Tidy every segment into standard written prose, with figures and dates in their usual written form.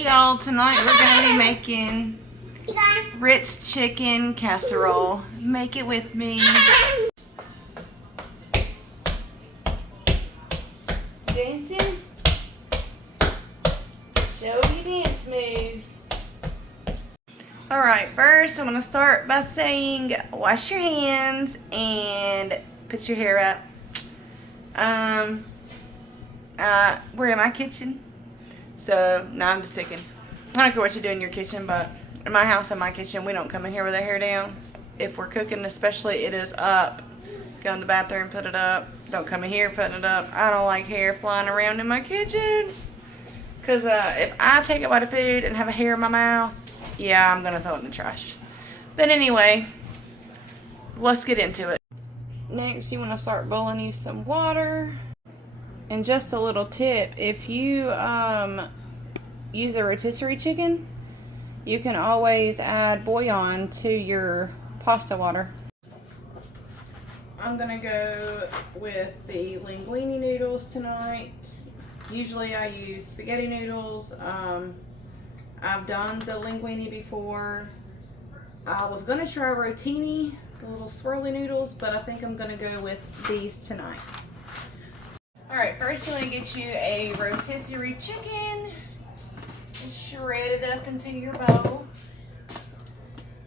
Hey y'all, tonight we're going to be making Ritz Chicken Casserole. Make it with me. Dancing? Show your dance moves. Alright, first I'm going to start by saying wash your hands and put your hair up. We're in my kitchen. So, no, I'm just picking. I don't care what you do in your kitchen, but in my house, in my kitchen, we don't come in here with our hair down. If we're cooking, especially, it is up. Go in the bathroom, put it up. Don't come in here, putting it up. I don't like hair flying around in my kitchen. Because if I take a bite of food and have a hair in my mouth, yeah, I'm going to throw it in the trash. But anyway, let's get into it. Next, you want to start boiling you some water. And just a little tip, if you use a rotisserie chicken, you can always add bouillon to your pasta water. I'm going to go with the linguine noodles tonight. Usually I use spaghetti noodles. I've done the linguine before. I was going to try rotini, the little swirly noodles, but I think I'm going to go with these tonight. Alright, first you want to get you a rotisserie chicken. Shred it up into your bowl.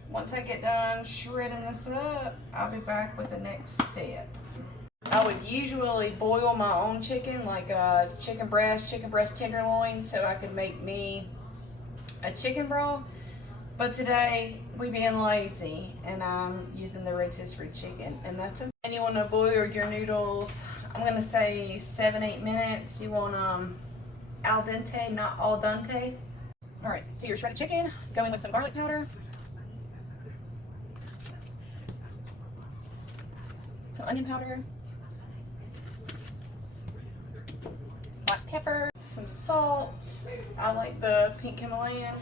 Once I get done shredding this up, I'll be back with the next step. I would usually boil my own chicken, like chicken breast tenderloin, so I could make me a chicken broth. But today, we being lazy, and I'm using the rotisserie chicken, and that's it. And you want to boil your noodles, I'm going to say 7-8 minutes. You want al dente, not al dente. Alright, so your shredded chicken, go in with some garlic powder, some onion powder, black pepper, some salt. I like the pink Himalayan.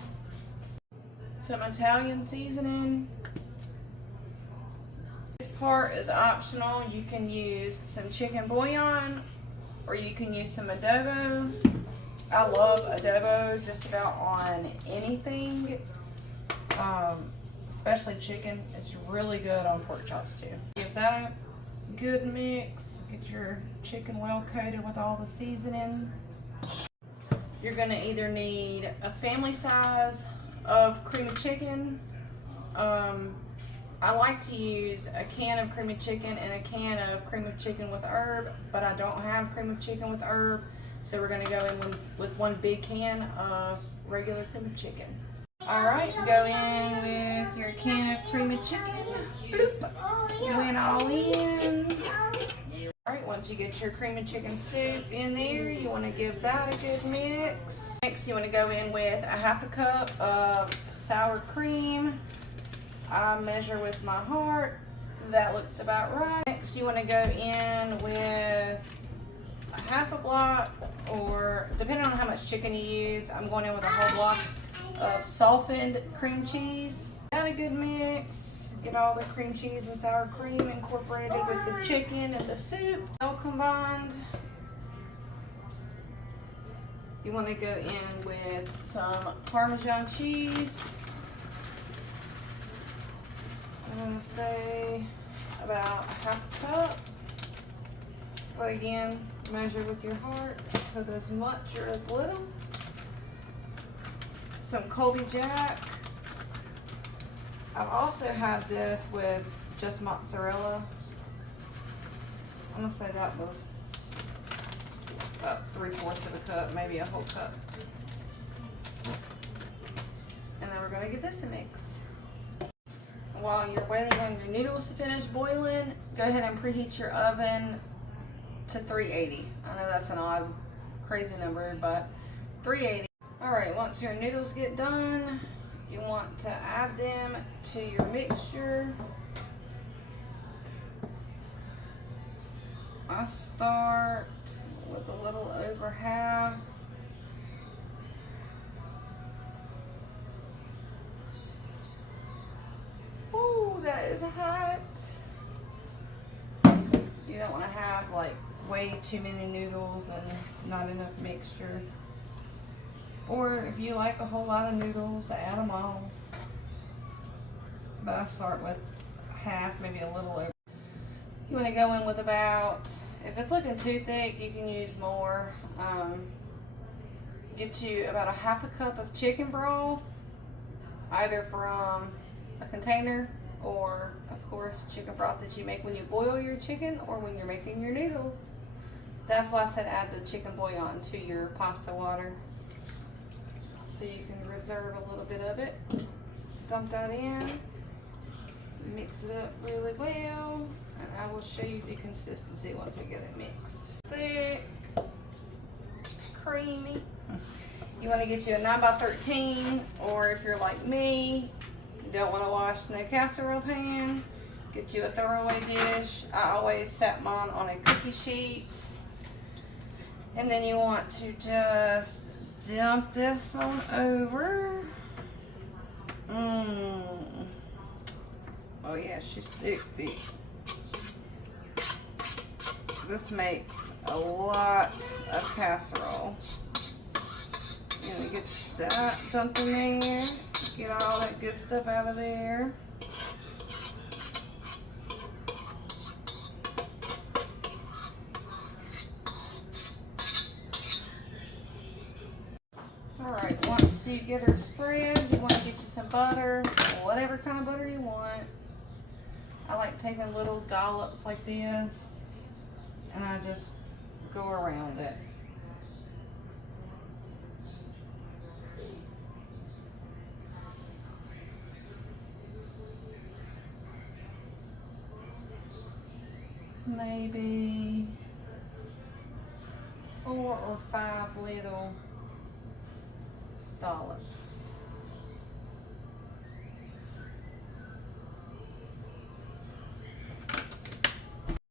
Some Italian seasoning. This part is optional. You can use some chicken bouillon or you can use some adobo. I love adobo just about on anything, especially chicken. It's really good on pork chops too. Give that a good mix. Get your chicken well coated with all the seasoning. You're going to either need a family size of cream of chicken. I like to use a can of cream of chicken and a can of cream of chicken with herb, but I don't have cream of chicken with herb, so we're going to go in with one big can of regular cream of chicken. Alright, go in with your can of cream of chicken. Bloop. Go in all in. Alright, once you get your cream of chicken soup in there, you want to give that a good mix. Next, you want to go in with a 1/2 cup of sour cream. I measure with my heart. That looked about right. Next, you want to go in with a 1/2 block, or depending on how much chicken you use, I'm going in with a whole block of softened cream cheese. Add a good mix. Get all the cream cheese and sour cream incorporated with the chicken and the soup all combined. You want to go in with some Parmesan cheese. I'm going to say about a 1/2 cup. But again, measure with your heart. Put as much or as little. Some Colby Jack. I've also had this with just mozzarella. I'm going to say that was about 3/4 of a cup, maybe a whole cup. And then we're going to give this a mix. While you're waiting on your noodles to finish boiling, go ahead and preheat your oven to 380. I know that's an odd, crazy number, but 380. Alright, once your noodles get done, you want to add them to your mixture. I start with a little over half. Ooh, that is hot. You don't want to have like way too many noodles and not enough mixture. Or if you like a whole lot of noodles, add them all. But I start with half, maybe a little over. You want to go in with about, if it's looking too thick, you can use more. Get you about a half a cup of chicken broth, either from a container or, of course, chicken broth that you make when you boil your chicken or when you're making your noodles. That's why I said add the chicken bouillon to your pasta water, so you can reserve a little bit of it. Dump that in, mix it up really well, and I will show you the consistency once I get it mixed. Thick, creamy. You want to get you a 9x13, or if you're like me, you don't want to wash no casserole pan, get you a throwaway dish. I always set mine on a cookie sheet. And then you want to just dump this on over. Oh yeah, she's thick. This makes a lot of casserole. You're gonna get that dumped in there. Get all that good stuff out of there. Alright, once you get her spread, you want to get you some butter, whatever kind of butter you want. I like taking little dollops like this, and I just go around it. Maybe 4 or 5 little dollops.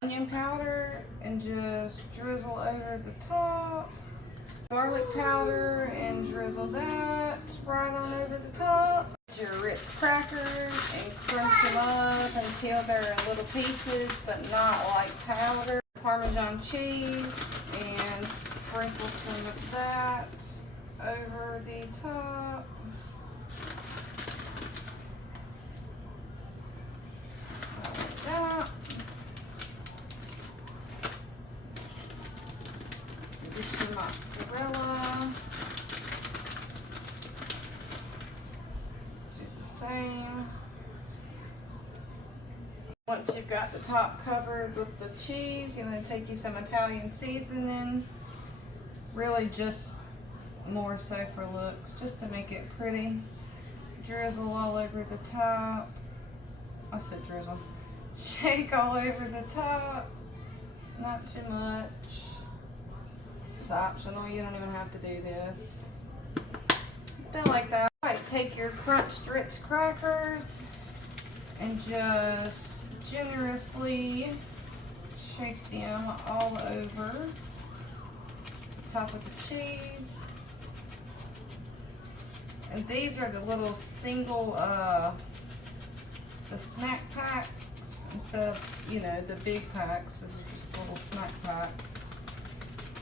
Onion powder and just drizzle over the top. Garlic powder and drizzle that right on over the top. Get your Ritz crackers and crunch them up until they're in little pieces but not like powder. Parmesan cheese and sprinkle some of that over the top. Like that. Get your mozzarella. Do the same. Once you've got the top covered with the cheese, you're going to take you some Italian seasoning. Really just more so for looks, just to make it pretty. Drizzle all over the top. I said drizzle. Shake all over the top. Not too much. It's optional, you don't even have to do this. Done like that. Alright, take your crunched Ritz crackers and just generously shake them all over the top of the cheese. And these are the little single, the snack packs instead of, you know, the big packs. These are just little snack packs.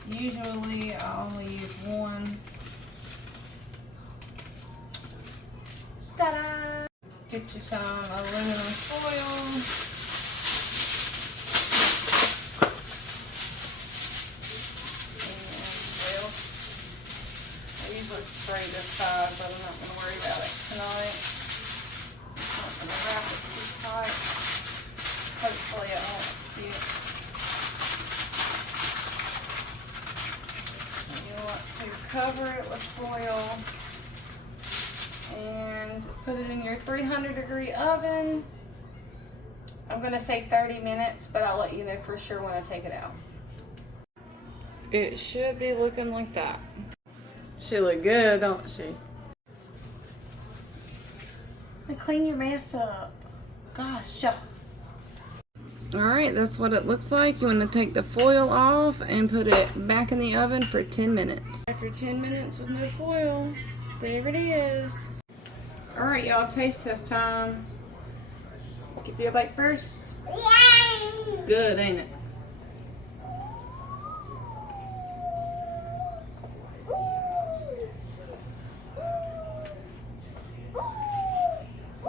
Usually I only use one. Ta-da! Get you some aluminum foil. Spray this side, but I'm not going to worry about it tonight. I'm not going to wrap it too tight. Hopefully it won't stick. You want to cover it with foil and put it in your 300-degree oven. I'm going to say 30 minutes, but I'll let you know for sure when I take it out. It should be looking like that. She look good, don't she? And clean your mess up. Gosh. Alright, that's what it looks like. You want to take the foil off and put it back in the oven for 10 minutes. After 10 minutes with no foil, there it is. Alright, y'all, taste test time. Give you a bite first. Good, ain't it?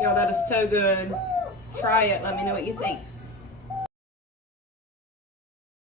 Y'all, that is so good. Try it. Let me know what you think.